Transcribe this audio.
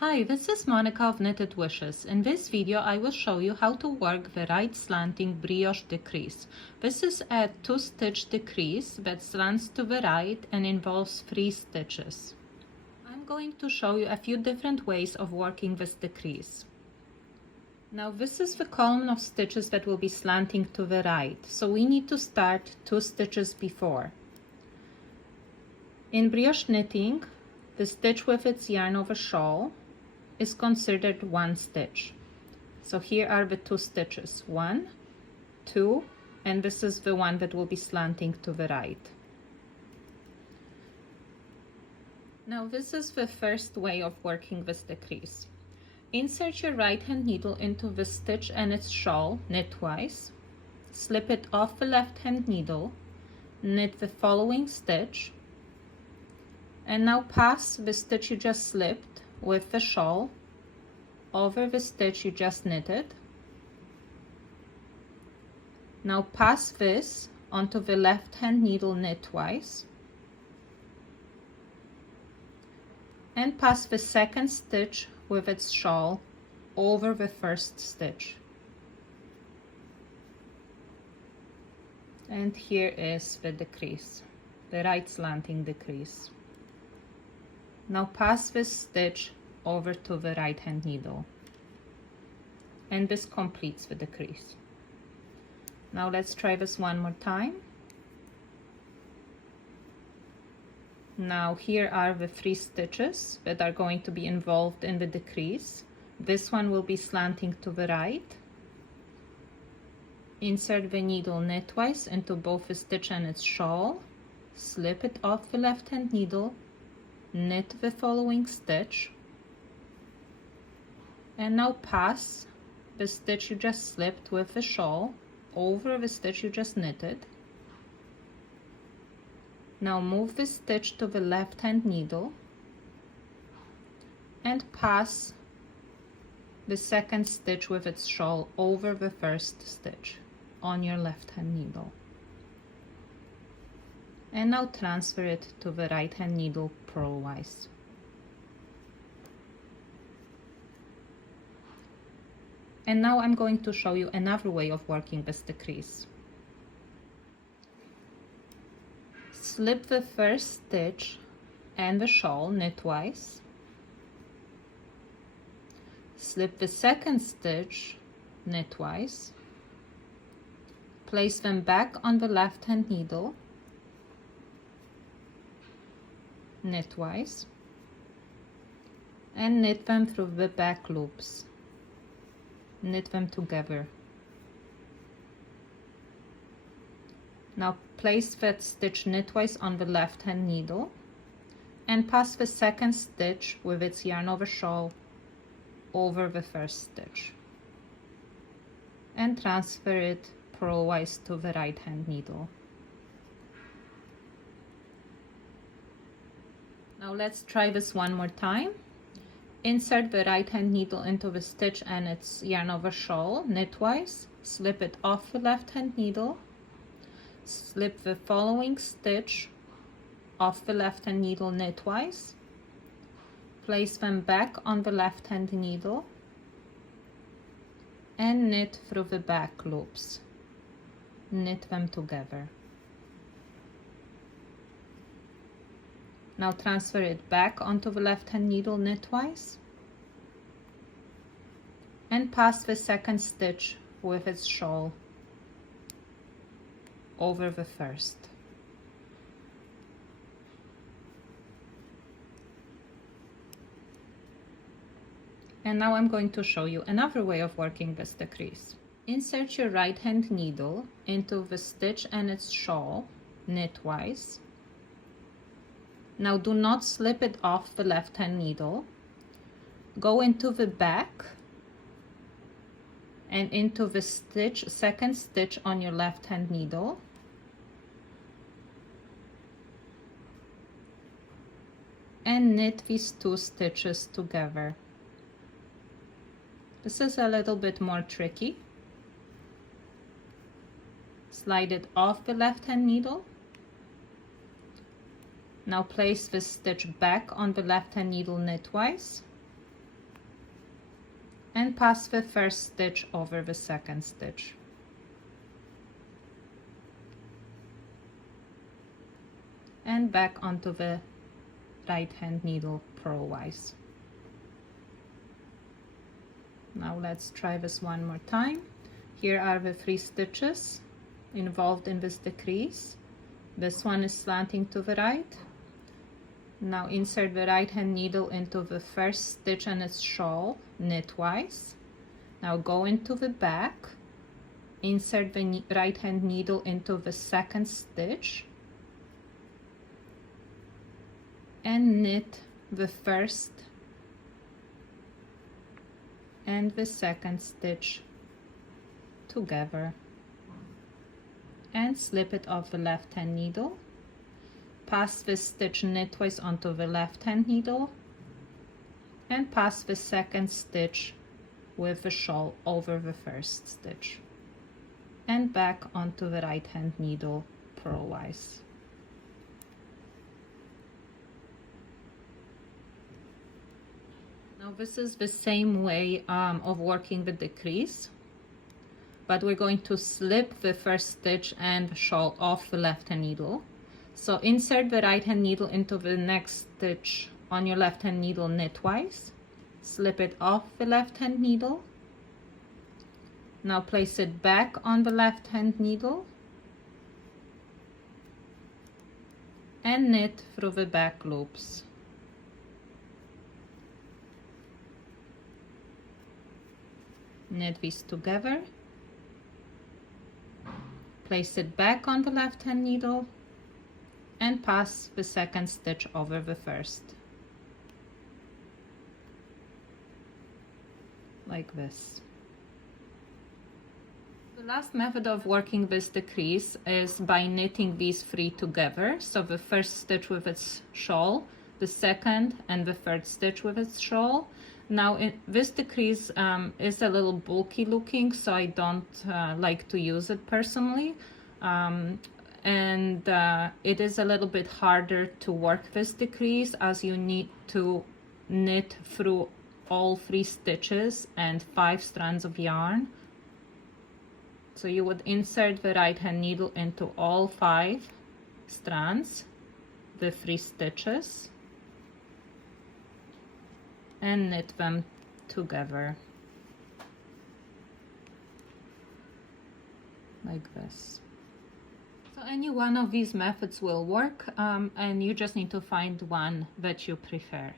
Hi, this is Monica of Knitted Wishes. In this video, I will show you how to work the right slanting brioche decrease. This is a 2-stitch decrease that slants to the right and involves 3 stitches. I'm going to show you a few different ways of working this decrease. Now this is the column of stitches that will be slanting to the right, so we need to start 2 stitches before. In brioche knitting, the stitch with its yarn over shawl is considered 1 stitch. So here are the 2 stitches, 1, 2, and this is the one that will be slanting to the right. Now this is the first way of working this decrease. Insert your right hand needle into the stitch and its shawl knitwise, slip it off the left hand needle, knit the following stitch, and now pass the stitch you just slipped with the shawl over the stitch you just knitted. Now pass this onto the left hand needle knitwise and pass the second stitch with its shawl over the first stitch. And here is the decrease, the right slanting decrease. Now pass this stitch over to the right hand needle, and this completes the decrease. Now let's try this one more time. Now here are the 3 stitches that are going to be involved in the decrease. This one will be slanting to the right. Insert the needle knitwise into both the stitch and its shawl, slip it off the left hand needle, knit the following stitch, and now pass the stitch you just slipped with the shawl over the stitch you just knitted. Now move the stitch to the left hand needle and pass the second stitch with its shawl over the first stitch on your left hand needle. And now transfer it to the right hand needle purlwise. And now I'm going to show you another way of working this decrease. Slip the first stitch and the shawl knitwise. Slip the second stitch knitwise. Place them back on the left hand needle knitwise and knit them through the back loops. Knit them together. Now place that stitch knitwise on the left hand needle and pass the second stitch with its yarn over shawl over the first stitch and transfer it purlwise to the right hand needle. Now let's try this one more time. Insert the right hand needle into the stitch and its yarn over shawl knitwise, slip it off the left hand needle, slip the following stitch off the left hand needle knitwise, place them back on the left hand needle and knit through the back loops. Knit them together. Now transfer it back onto the left hand needle knitwise and pass the second stitch with its shawl over the first. And now I'm going to show you another way of working this decrease. Insert your right hand needle into the stitch and its shawl knitwise. Now do not slip it off the left hand needle. Go into the back and into the second stitch on your left hand needle. And knit these 2 stitches together. This is a little bit more tricky. Slide it off the left hand needle. Now place this stitch back on the left hand needle knitwise and pass the first stitch over the second stitch. And back onto the right hand needle purlwise. Now let's try this one more time. Here are the 3 stitches involved in this decrease. This one is slanting to the right. Now insert the right hand needle into the first stitch and its shawl knitwise. Now go into the back, insert the right hand needle into the second stitch and knit the first and the second stitch together and slip it off the left hand needle. Pass the stitch knitwise onto the left hand needle and pass the second stitch with the shawl over the first stitch and back onto the right hand needle purlwise. Now this is the same way of working the decrease, but we're going to slip the first stitch and the shawl off the left hand needle. So insert the right hand needle into the next stitch on your left hand needle knitwise, slip it off the left hand needle. Now place it back on the left hand needle and knit through the back loops. Knit these together, place it back on the left hand needle and pass the second stitch over the first, like this. The last method of working this decrease is by knitting these 3 together. So the first stitch with its shawl, the second and the third stitch with its shawl. Now this decrease is a little bulky looking, so I don't like to use it personally. It is a little bit harder to work this decrease as you need to knit through all 3 stitches and 5 strands of yarn. So you would insert the right hand needle into all 5 strands, the 3 stitches, and knit them together like this. So any one of these methods will work, and you just need to find one that you prefer.